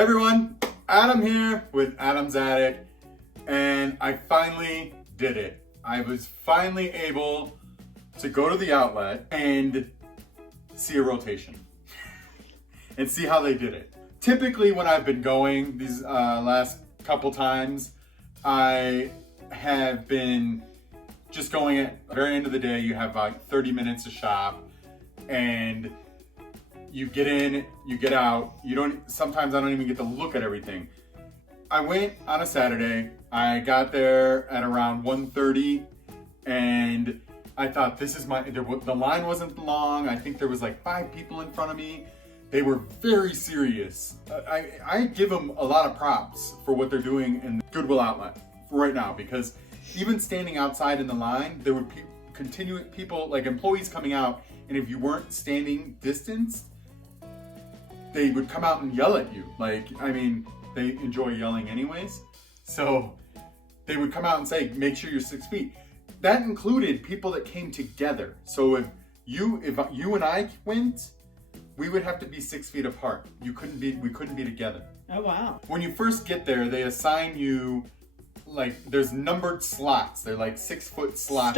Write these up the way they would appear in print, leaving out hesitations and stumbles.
Hey everyone, Adam here with Adam's Attic, and I finally did it. I was finally able to go to the outlet and see a rotation and see how they did it. Typically when I've been going these last couple times, I have been just going at the very end of the day. You have like 30 minutes to shop, and you get in, you get out. Sometimes I don't even get to look at everything. I went on a Saturday. I got there at around 1:30, and I thought the line wasn't long. I think there was like 5 people in front of me. They were very serious. I give them a lot of props for what they're doing in Goodwill Outlet right now, because even standing outside in the line, there would people, like employees coming out, and if you weren't standing distanced, they would come out and yell at you. Like, I mean, they enjoy yelling anyways. So they would come out and say, make sure you're 6 feet. That included people that came together. So if you and I went, we would have to be 6 feet apart. We couldn't be together. Oh, wow. When you first get there, they assign you, like, there's numbered slots. They're like 6-foot slots.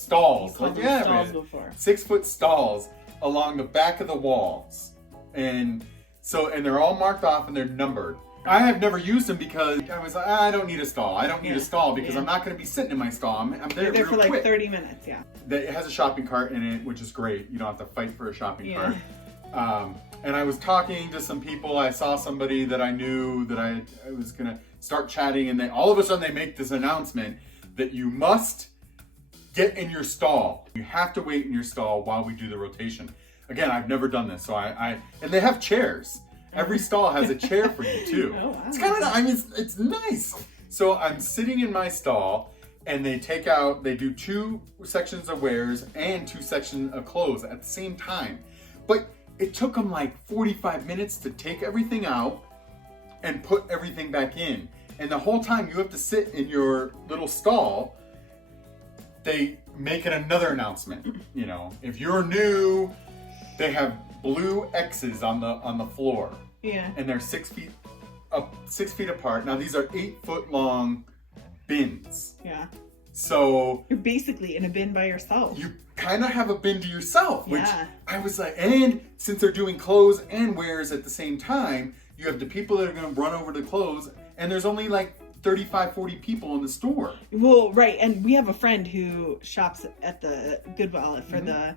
Stalls. Like, yeah, stalls before. 6-foot stalls along the back of the walls. And they're all marked off and they're numbered. I have never used them because I was like, I don't need a stall. I don't need a stall because I'm not going to be sitting in my stall. I'm there You're there for like quick. 30 minutes, yeah. It has a shopping cart in it, which is great. You don't have to fight for a shopping cart. And I was talking to some people. I saw somebody that I knew that I was going to start chatting, and all of a sudden they make this announcement that you must get in your stall. You have to wait in your stall while we do the rotation. Again, I've never done this, so and they have chairs. Every stall has a chair for you too. Oh, wow. It's kind of, it's nice. So I'm sitting in my stall, and they do 2 sections of wares and 2 sections of clothes at the same time. But it took them like 45 minutes to take everything out and put everything back in. And the whole time you have to sit in your little stall, they make another announcement. You know, if you're new, they have blue X's on the floor. Yeah. And they're 6 feet apart. Now these are 8-foot long bins. Yeah. So you're basically in a bin by yourself. You kind of have a bin to yourself, which yeah. I was like, and since they're doing clothes and wares at the same time, you have the people that are going to run over to clothes, and there's only like 35, 40 people in the store. Well, right. And we have a friend who shops at the Goodwill Outlet for the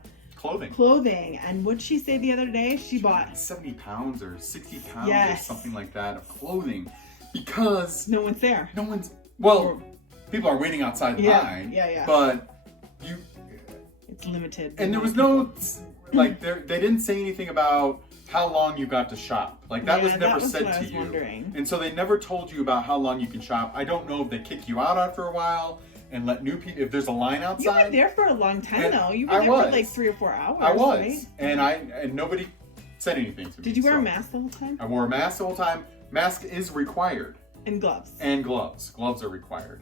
clothing. And what'd she say the other day? She bought 70 pounds or 60 pounds yes. or something like that of clothing, because no one's there. People are waiting outside the line. Yeah. But it's limited. And there was no, like, they didn't say anything about how long you got to shop. Like, that was never said to you. Wondering. And so they never told you about how long you can shop. I don't know if they kick you out after a while and let new people, if there's a line outside. You were there for a long time, though. You were there for like 3 or 4 hours. I was. Right? And nobody said anything to me. Did you wear a mask the whole time? I wore a mask the whole time. Mask is required. And gloves. And gloves. Gloves are required.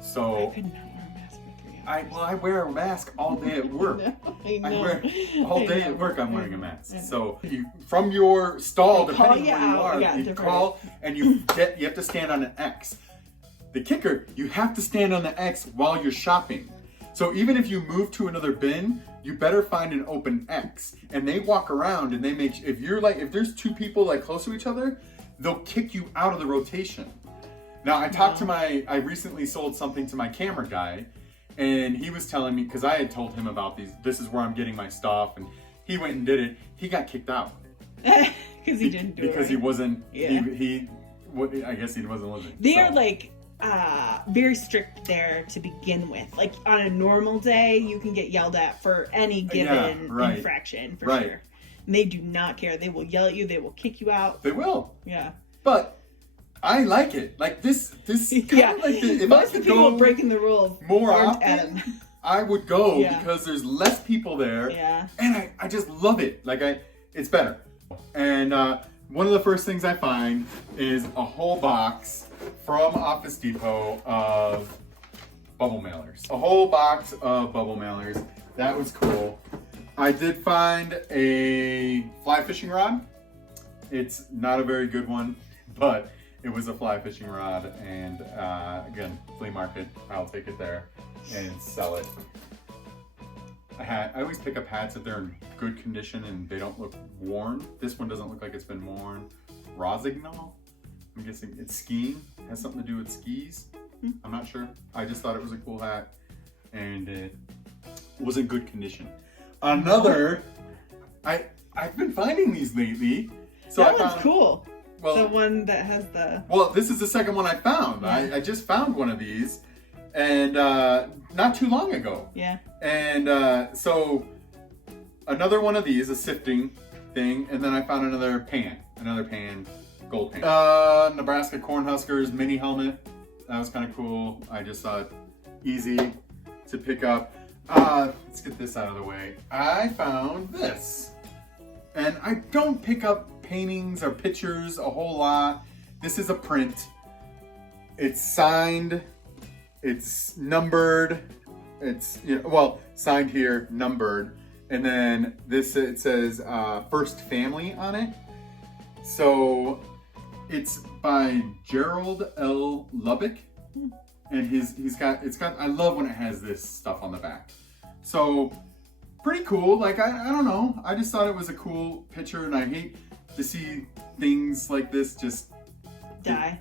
So I could not wear a mask for 3 hours. I wear a mask all day at work. I know. I wear all day at work. I'm wearing a mask. So from your stall, depending on where you are, you call and you have to stand on an X. The kicker, you have to stand on the X while you're shopping. So even if you move to another bin, you better find an open X. And they walk around and they make, if there's 2 people like close to each other, they'll kick you out of the rotation. Now, I recently sold something to my camera guy, and he was telling me, because I had told him about this is where I'm getting my stuff, and he went and did it. He got kicked out. Because he didn't do it. Because he wasn't, I guess he wasn't listening. They are like very strict there to begin with. Like on a normal day, you can get yelled at for any given infraction, for sure. And they do not care. They will yell at you. They will kick you out. They will. Yeah. But I like it. Like this kind of like if most I could people go breaking the rules more often, I would go because there's less people there. Yeah. And I just love it. Like it's better. And one of the first things I find is a whole box from Office Depot of bubble mailers. A whole box of bubble mailers. That was cool. I did find a fly fishing rod. It's not a very good one. but it was a fly fishing rod, and again, flea market, I'll take it there and sell it. I always pick up hats if they're in good condition and they don't look worn. This one doesn't look like it's been worn. Rosignol? I'm guessing it's skiing. It has something to do with skis. I'm not sure. I just thought it was a cool hat, and it was in good condition. Another, I've been finding these lately. So that one's cool. Well, the one that has the... Well, this is the second one I found. Yeah. I just found one of these, and not too long ago. Yeah. And so another one of these, a sifting thing, and then I found another pan, gold pan. Nebraska Cornhuskers mini helmet. That was kind of cool. I just thought easy to pick up. Let's get this out of the way. I found this, and I don't pick up paintings or pictures a whole lot. This is a print. It's signed. It's numbered. It's, well, signed here, numbered, and then this, it says First Family on it. So it's by Gerald L. Lubbock, and it's got I love when it has this stuff on the back. So pretty cool. Like I don't know, I just thought it was a cool picture, and I hate to see things like this just die,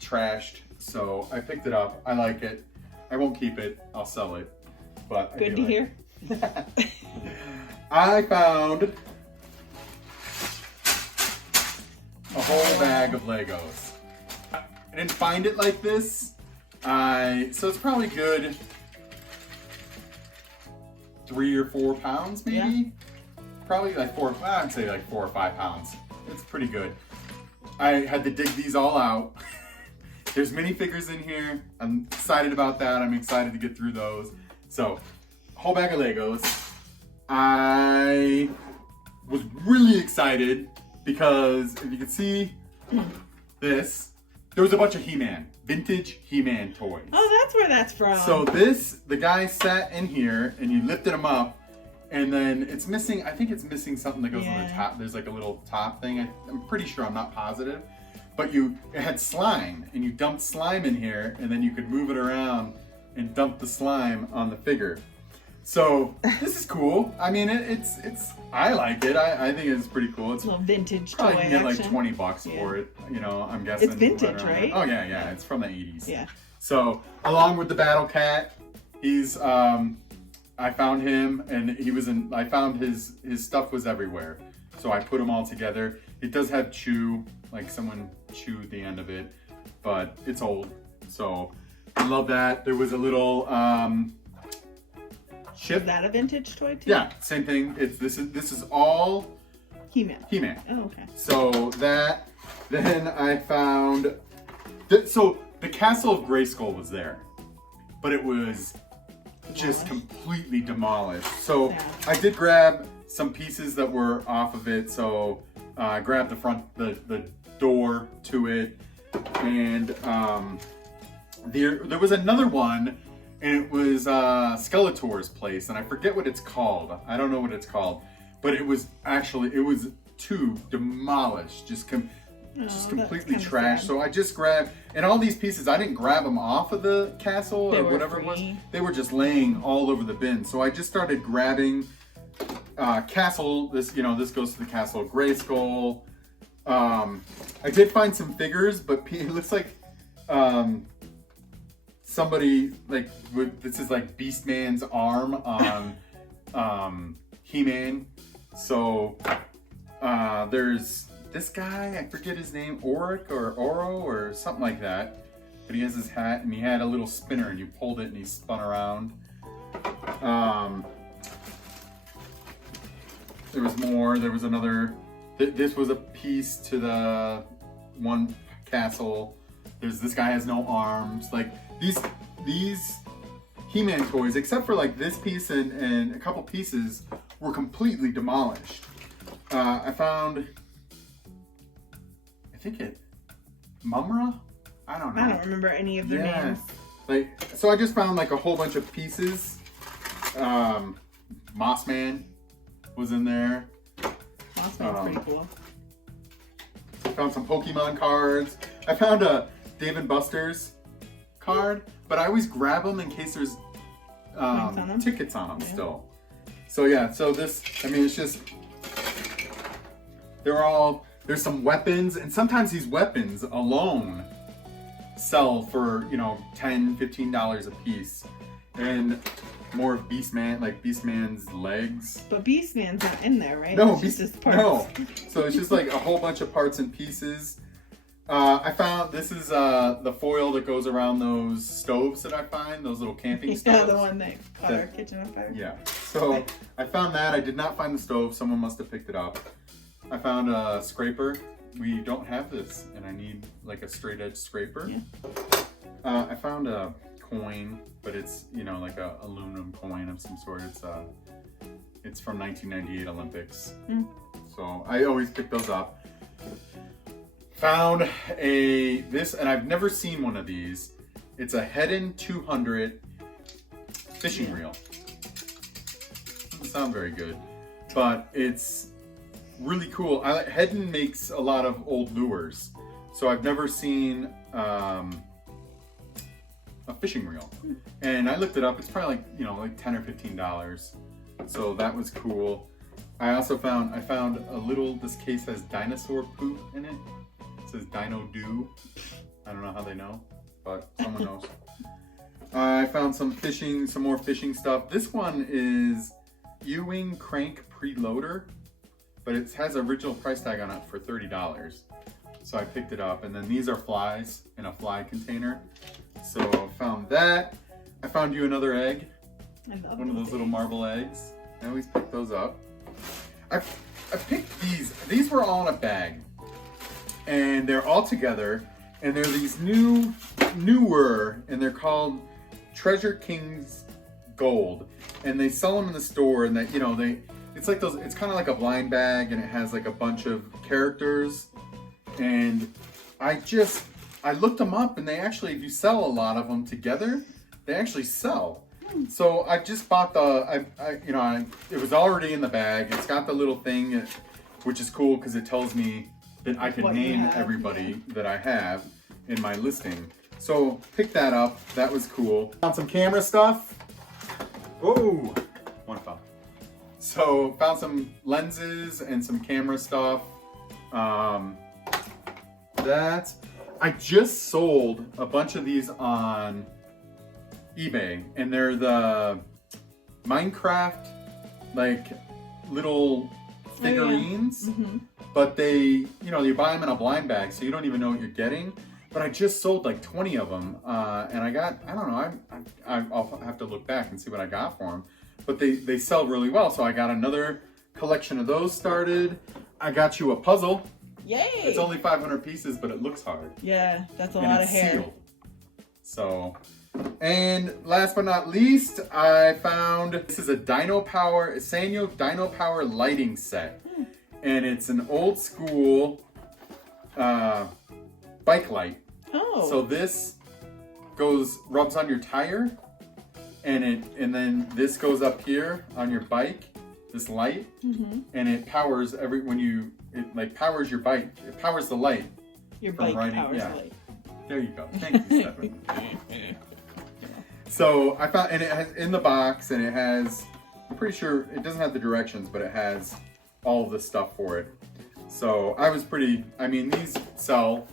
trashed. So I picked it up. I like it. I won't keep it. I'll sell it. But good to hear. I found a whole bag of Legos. I didn't find it like this. So it's probably good 3 or 4 pounds, maybe. Yeah. Probably like I'd say like 4 or 5 pounds. It's pretty good. I had to dig these all out. There's minifigures in here. I'm excited about that. I'm excited to get through those. So, whole bag of Legos. I was really excited because if you can see this, there was a bunch of He-Man, vintage He-Man toys. Oh, that's where that's from. So the guy sat in here and you lifted him up, and then it's missing, I think it's missing something that goes on the top. There's like a little top thing. I'm pretty sure, I'm not positive. But it had slime, and you dumped slime in here, and then you could move it around and dump the slime on the figure. So this is cool. I mean, I like it. I think it's pretty cool. It's a little vintage toy probably action. Get like $20 for it. I'm guessing. It's vintage, right? Oh yeah. It's from the 80s. Yeah. So along with the Battle Cat, he's I found him, and I found his stuff was everywhere. So I put them all together. It does have chew, like someone chewed the end of it, but it's old. So I love that. There was a little ship. Is that a vintage toy too? Yeah, same thing. This is all He-Man. He-Man. Oh, okay. So that, then I found, so the Castle of Grayskull was there, but it was just completely demolished. So I did grab some pieces that were off of it. So I grabbed the door to it, and there was another one, and it was Skeletor's place, and I forget what it's called. I don't know what it's called, but it was too demolished, just completely trashed. So I just grabbed, and all these pieces, I didn't grab them off of the castle or whatever it was. They were just laying all over the bin. So I just started grabbing castle. This goes to the Castle of Grayskull. I did find some figures, but it looks like somebody this is like Beastman's arm on He-Man. So there's this guy, I forget his name, Oric or Oro or something like that. But he has his hat, and he had a little spinner, and you pulled it and he spun around. There was more. There was another. This was a piece to the one castle. This guy has no arms. Like these He-Man toys, except for like this piece and a couple pieces, were completely demolished. I found, I think Mumra? I don't know. I don't remember any of their names. So I just found like a whole bunch of pieces. Mossman was in there. Mossman's pretty cool. Found some Pokemon cards. I found a Dave & Buster's card, but I always grab them in case there's tickets on them still. So yeah, so this, I mean, it's just, there's some weapons, and sometimes these weapons alone sell for, you know, $10, $15 a piece. And more Beastman, like Beastman's legs. But Beastman's not in there, right? No, it's just parts. No. So it's just like a whole bunch of parts and pieces. I found, this is the foil that goes around those stoves that I find, those little camping stoves. Yeah, the one that caught our kitchen on fire. Yeah. So I found that. I did not find the stove. Someone must have picked it up. I found a scraper. We don't have this, and I need like a straight edge scraper. Yeah. I found a coin, but it's, you know, like a aluminum coin of some sort. It's from 1998 Olympics. So I always pick those up. Found this, and I've never seen one of these. It's a Hedden 200 fishing reel. Doesn't sound very good, but it's really cool. Hedden makes a lot of old lures, so I've never seen a fishing reel. And I looked it up. It's probably like, you know, like $10 or $15. So that was cool. I also found a little, this case has dinosaur poop in it. It says Dino Do. I don't know how they know, but someone knows. I found some more fishing stuff. This one is Ewing Crank Preloader, but it has an original price tag on it for $30. So I picked it up, and then these are flies in a fly container. So I found that. I found you another egg. I love one of those little marble eggs. I always pick those up. I picked these. These were all in a bag, and they're all together. And they're these newer, and they're called Treasure Kings Gold. And they sell them in the store, and that, you know, it's like those. It's kind of like a blind bag, and it has like a bunch of characters. And I looked them up, and they actually, if you sell a lot of them together, they actually sell. So I just bought it was already in the bag. It's got the little thing, which is cool because it tells me that I can name everybody that I have in my listing. So pick that up. That was cool. Found some camera stuff. Oh, one fell. So found some lenses and some camera stuff. I just sold a bunch of these on eBay, and they're the Minecraft like little figurines, but they, you know, you buy them in a blind bag, so you don't even know what you're getting. But I just sold like 20 of them, and I got, I don't know, I'll have to look back and see what I got for them. But they sell really well, so I got another collection of those started. I got you a puzzle. Yay! It's only 500 pieces, but it looks hard. Yeah, that's a lot of hair. Sealed. So, and last but not least, I found, this is a Sanyo Dino Power lighting set. And it's an old school bike light. Oh. So this rubs on your tire, and then this goes up here on your bike, this light, and it powers it powers your bike. It powers the light. Your bike powers the light. There you go. Thank you, Stephanie. So I found, and it has in the box, and it has, I'm pretty sure it doesn't have the directions, but it has all of the stuff for it. So I was these sell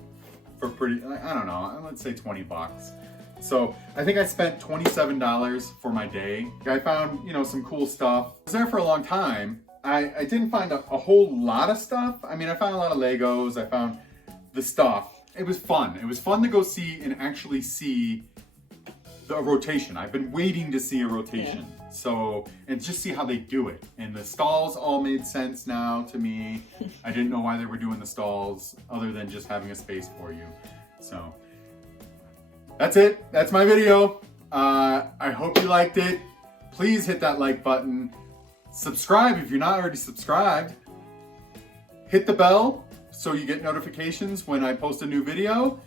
for pretty, I don't know, let's say 20 bucks. So I think I spent $27 for my day. I found, you know, some cool stuff. I was there for a long time. I didn't find a whole lot of stuff. I mean, I found a lot of Legos. I found the stuff. It was fun. It was fun to go see and actually see the rotation. I've been waiting to see a rotation. Yeah. So, and just see how they do it. And the stalls all made sense now to me. I didn't know why they were doing the stalls other than just having a space for you. So, that's it. That's my video. I hope you liked it. Please hit that like button. Subscribe if you're not already subscribed. Hit the bell so you get notifications when I post a new video.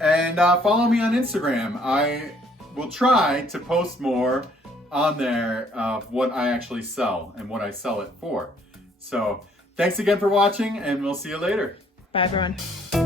And follow me on Instagram. I will try to post more on there of what I actually sell and what I sell it for. So thanks again for watching, and we'll see you later. Bye, everyone.